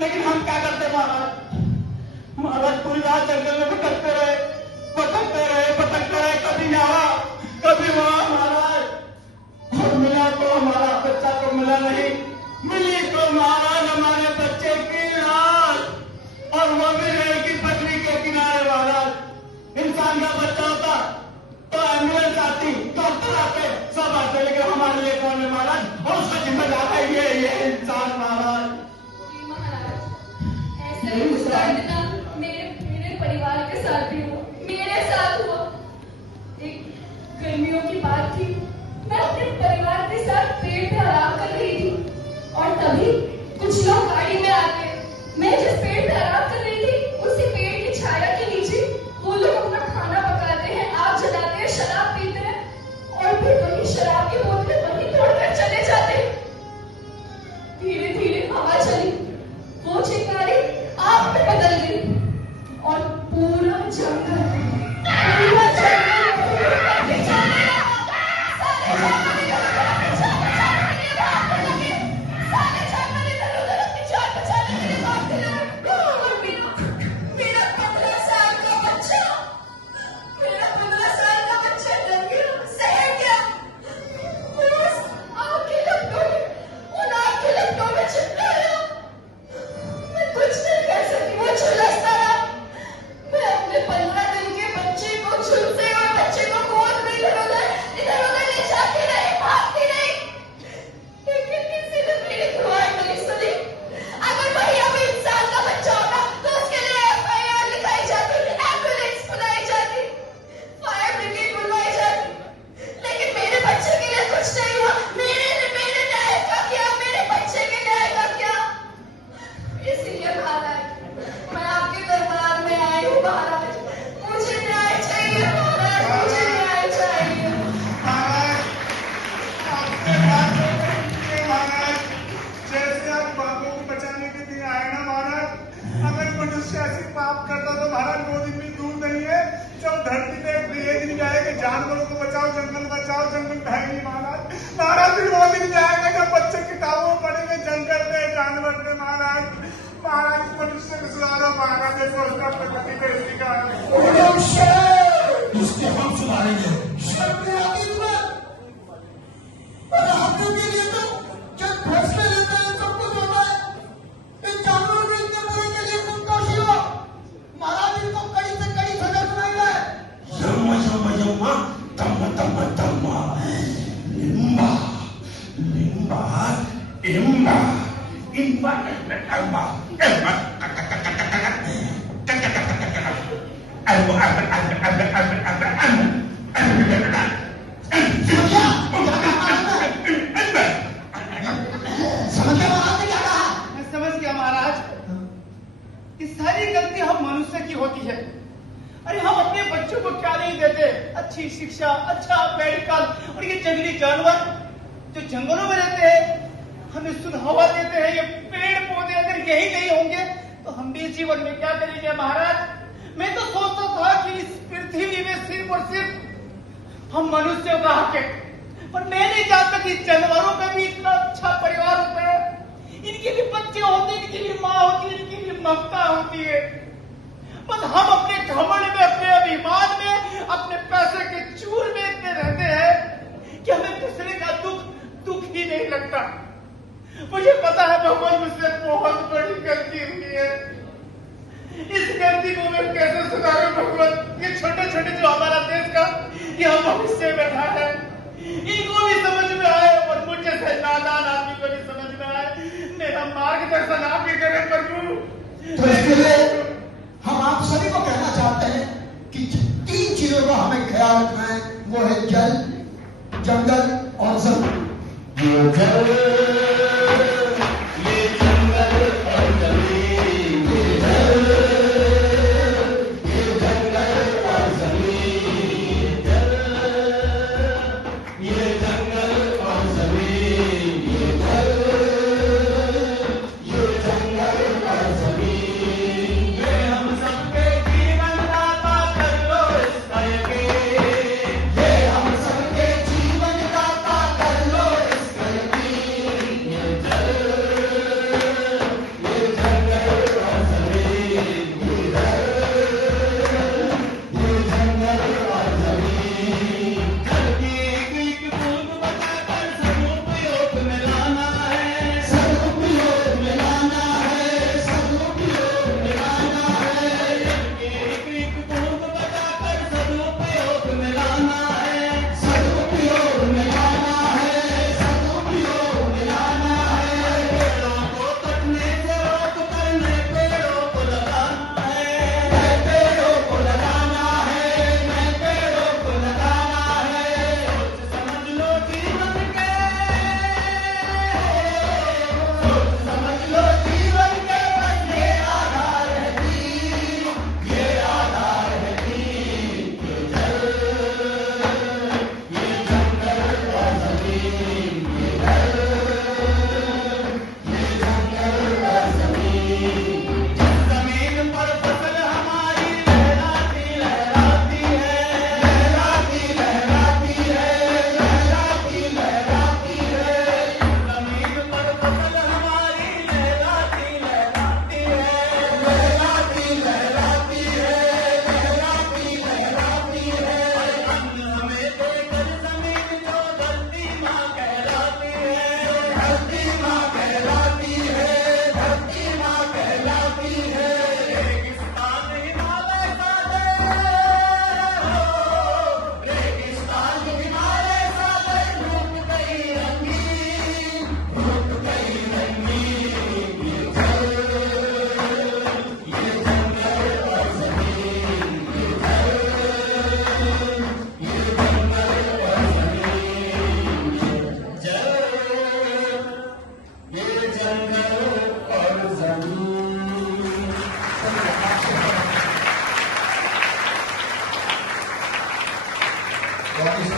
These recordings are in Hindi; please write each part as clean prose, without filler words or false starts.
लेकिन हम क्या करते महाराज? महाराज पूरी रात जंगल में भटकते रहे, कभी यहाँ कभी वहां महाराज। और मिला तो हमारा बच्चा तो मिला नहीं, मिली तो महाराज हमारे बच्चे की लाश, और वो भी रेल की पटरी के किनारे महाराज। इंसान का बच्चा होता तो एम्बुलेंस आती, डॉक्टर आते, सब आते, लेकिन हमारे लिए कौन है महाराज? और उसका जिम्मेदार है ये इंसान महाराज। ऐसा ही कुछ दर्द मेरे परिवार के साथ भी हुआ, मेरे साथ हुआ। एक गर्मियों की बात थी, मैं अपने परिवार के साथ पेड़ पे आराम कर रही थी और तभी कुछ लोग गाड़ी में आते। मैं जिस पेड़ पे आराम कर रही थी उसी पेड़ की छाया के नीचे वो लोग अपना खाना पकाते हैं, आग जलाते हैं, शराब पीते हैं और फिर वही शराब की बोतलें वहीं तोड़कर चले जाते हैं। धीरे धीरे हवा चली, वो चिंगारी आग में बदल गई और पूरा जंगल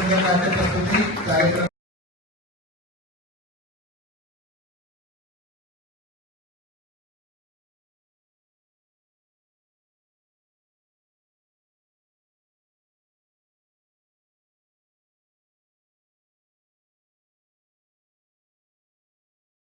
सुंदर नाट्य प्रस्तुति कार्यक्रम